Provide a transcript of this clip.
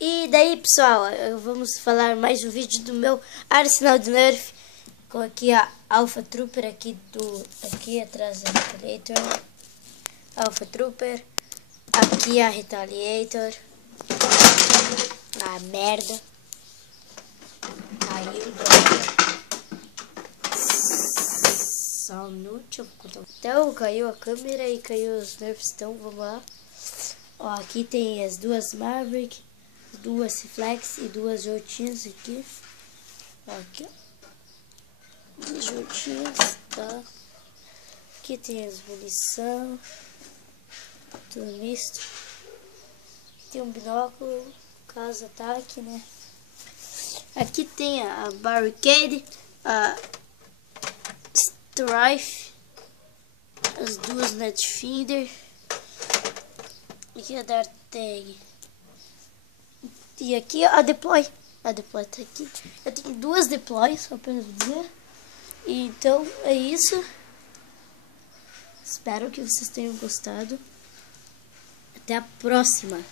E daí, pessoal, vamos falar mais um vídeo do meu arsenal de Nerf. Com aqui a Alpha Trooper, aqui atrás da Retaliator. Alpha Trooper. Aqui a Retaliator. Ah, merda. Caiu, só um minuto. Então, caiu a câmera e caiu os Nerfs. Então, vamos lá. Ó, aqui tem as duas Maverick, duas Flex e duas Jortinhas aqui. Ó, aqui, ó. Duas Jortinhas, tá? Aqui tem as munição, tudo misto. Tem um binóculo, caso ataque, né? Aqui tem a Barricade, a Strife, as duas Netfinder. Aqui a Dart Tag. E aqui a Deploy. A Deploy tá aqui. Eu tenho duas Deploys, só para dizer. E então é isso. Espero que vocês tenham gostado. Até a próxima.